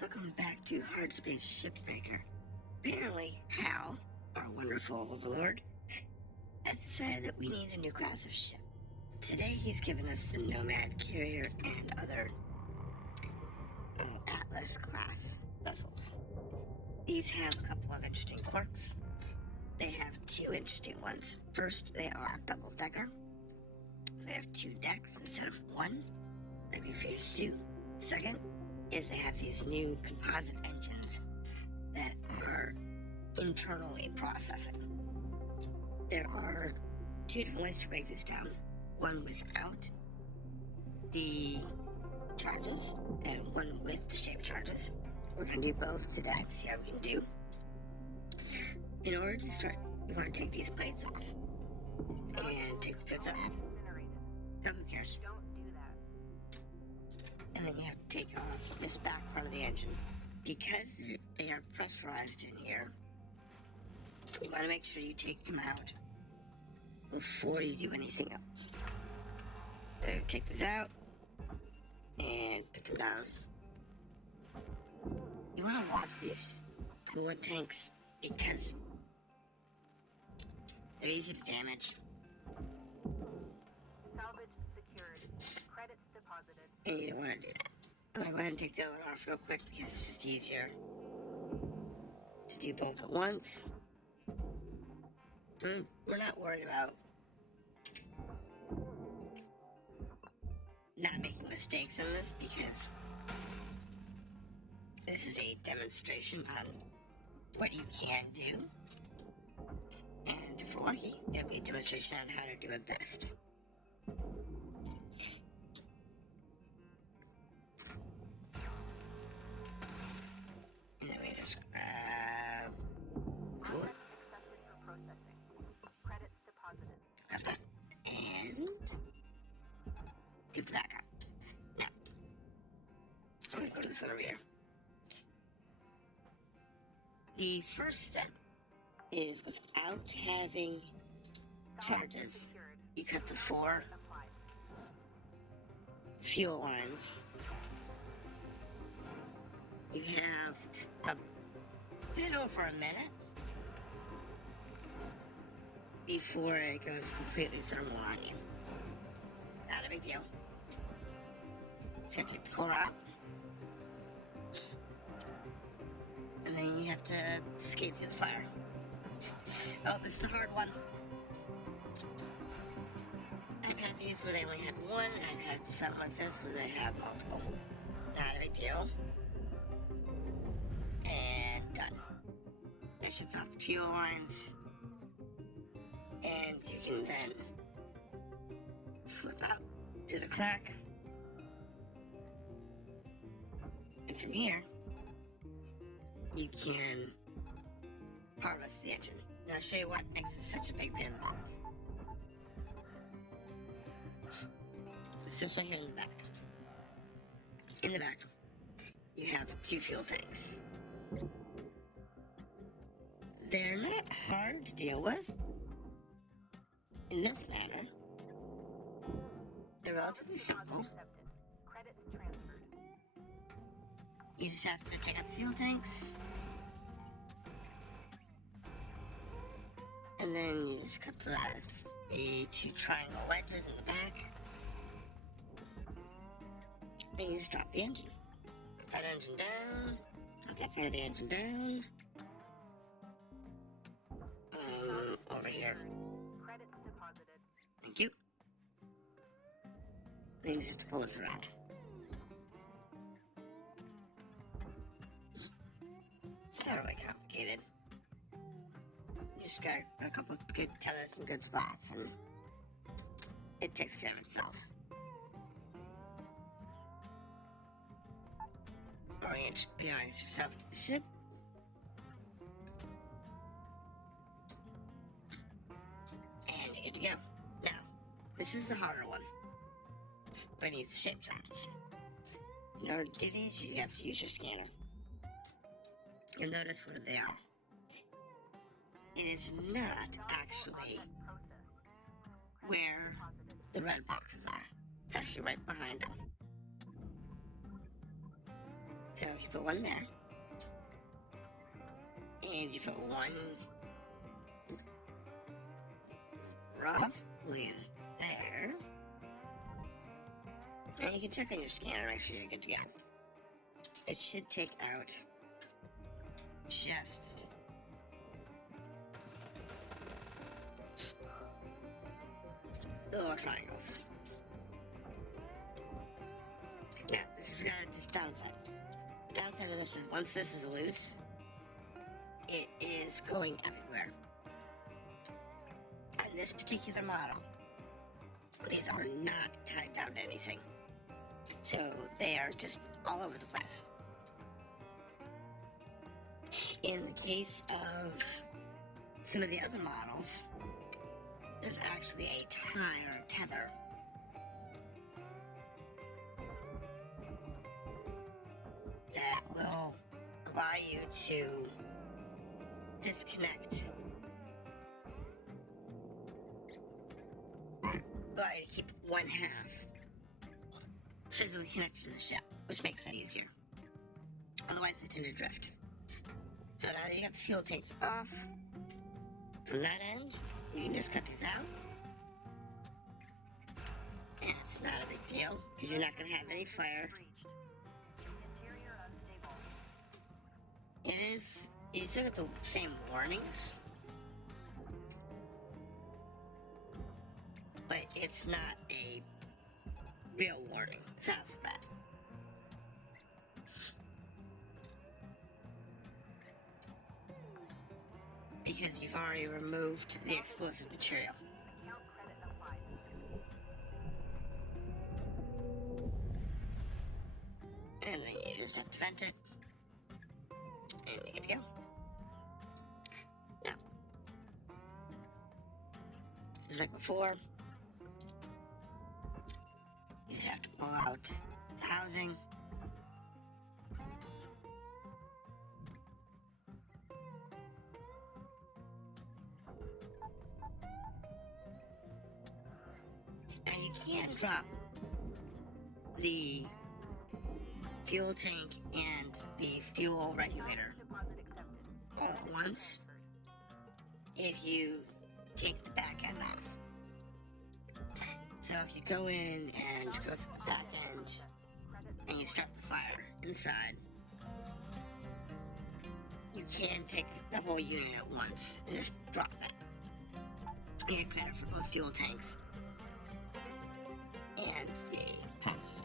Welcome back to Hardspace Shipbreaker. Apparently, Hal, our wonderful overlord, has decided that we need a new class of ship. Today he's given us the Nomad carrier and other Atlas class vessels. These have a couple of interesting quirks. They have two interesting ones. First, they are double-decker. They have two decks instead of one, like we're used to. Second is they have these new composite engines that are internally processing. There are two different ways to break this down. One without the charges and one with the shape charges. We're going to do both today to see how we can do. In order to start, we want to take these plates off and take the plates off. Oh, who cares? And then you have to take off this back part of the engine. Because they are pressurized in here, you want to make sure you take them out before you do anything else. So take this out and put them down. You want to watch these coolant tanks because they're easy to damage. Salvage secured. Credits deposited. And you don't want to do that. I'm going to go ahead and take the other one off real quick because it's just easier to do both at once. We're not worried about not making mistakes in this because this is a demonstration on what you can do. And if we're lucky, it'll be a demonstration on how to do it best. And then we just grab coolant. Accepted for processing. Credits deposited. Grab that. And get the back out. Now, I'm going to go to this one over here. The first step is without having charges, you cut the 4 fuel lines. You have a bit over a minute before it goes completely thermal on you. Not a big deal. Just have to take the core out. And then you have to skate through the fire. Oh, this is a hard one. I've had these where they only had one, and I've had some like this where they have multiple. Not a big deal. And done. That shuts off the fuel lines. And you can then slip out through the crack. And from here, you can harvest the engine. Now I'll show you what makes this such a big pain in the butt. This is right here in the back. In the back, you have 2 fuel tanks. They're not hard to deal with in this manner. They're relatively simple. Credits transferred. You just have to take out the fuel tanks. And then you just cut the 2 triangle wedges in the back. And you just drop the engine. Put that engine down. Drop that part of the engine down. Over here. Credits deposited. Thank you. Then you just have to pull this around. It's not really complicated. You just got a couple of good tethers and good spots, and it takes care of itself. Orient yourself to the ship. And you're good to go. Now, this is the harder one. We're going to use the shape charges. In order to do these, you have to use your scanner. You'll notice what they are. It is not actually where the red boxes are. It's actually right behind them. So you put one there, and you put one roughly there, and you can check on your scanner, make sure you're good to go. It should take out just the little triangles. Now, this is got this downside. The downside of this is once this is loose, it is going everywhere. On this particular model, these are not tied down to anything. So they are just all over the place. In the case of some of the other models, there's actually a tie or a tether that will allow you to disconnect, allow you to keep one half physically connected to the ship, which makes it easier. Otherwise, they tend to drift. So now that you got the fuel tanks off from that end, you can just cut these out. And it's not a big deal, because you're not going to have any fire. Interior unstable. It is, you still get the same warnings, but it's not a real warning. It's not a threat. Because you've already removed the explosive material. Account credit applied. And then you just have to vent it. And you're good to go. Now, just like before, you just have to pull out the housing. And you can drop the fuel tank and the fuel regulator Deposit accepted. all at once if you take the back end off. So if you go in and go to the back end and you start the fire inside, you can take the whole unit at once and just drop it. You get credit for both fuel tanks and the processor.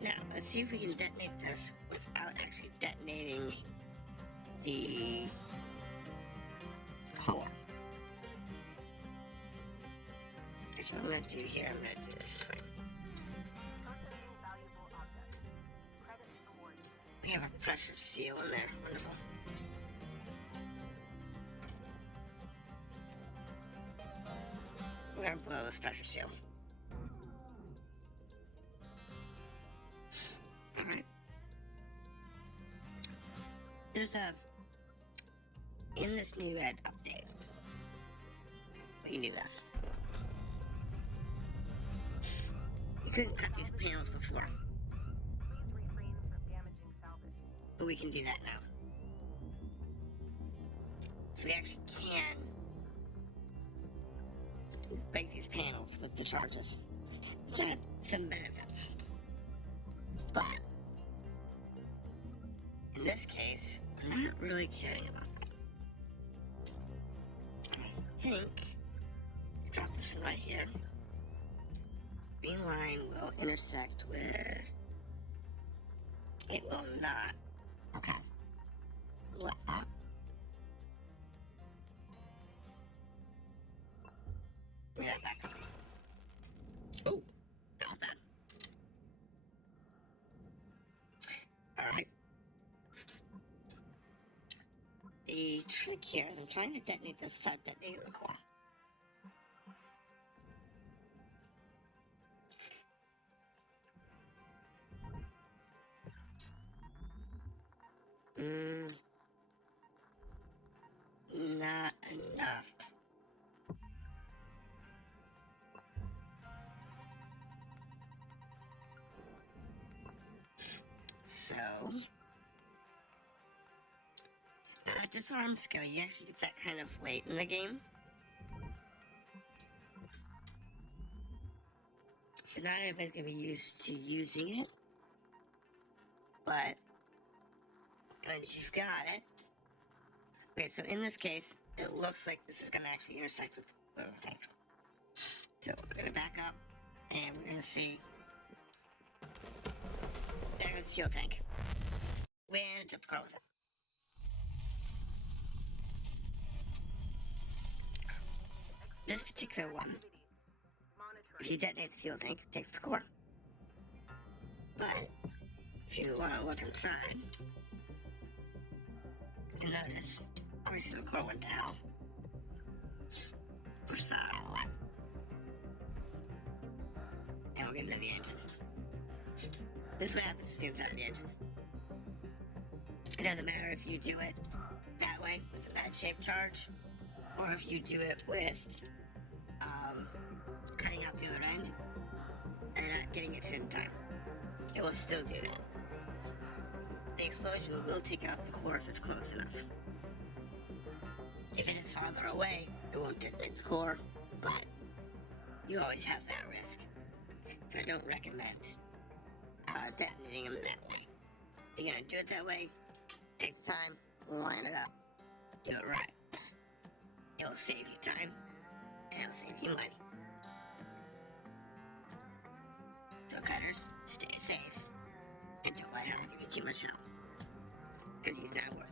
Now, let's see if we can detonate this without actually detonating the core. That's what I'm going to do here. I'm going to do this way. Processing valuable object. Credit awarded. We have a pressure seal in there. Wonderful. We're going to blow this pressure seal. Alright. There's in this new ed update, we can do this. You couldn't cut these panels before, Please refrain from damaging salvage. but we can do that now. So we actually can break these panels with the charges. It's got some benefits. But in this case, I'm not really caring about that. I think, drop this one right here. Green line will intersect with, it will not. Okay. What up? Give me that back. Oh, got that. Alright. The trick here is I'm trying to detonate this without detonating the core. Not enough. disarm skill, you actually get that kind of late in the game. So not everybody's gonna be used to using it. But once you've got it. Okay, so in this case, it looks like this is gonna actually intersect with the tank. So we're gonna back up and we're gonna see. There's the fuel tank. We're gonna jump the car with it. This particular one, if you detonate the fuel tank, it takes the core. But if you want to look inside, you notice, obviously the core went to hell. Push that out of the way. And we'll get into the engine. This is what happens to the inside of the engine. It doesn't matter if you do it that way with a bad shape charge, or if you do it with cutting out the other end and not getting it in time. It will still do that. The explosion will take out the core if it's close enough. If it is farther away, it won't detonate the core, but you always have that risk. So I don't recommend detonating them that way. If you're gonna do it that way, take the time, line it up, do it right. It will save you time, and it will save you money. So cutters, stay safe, and don't let Hal give you too much help, because he's not worth it.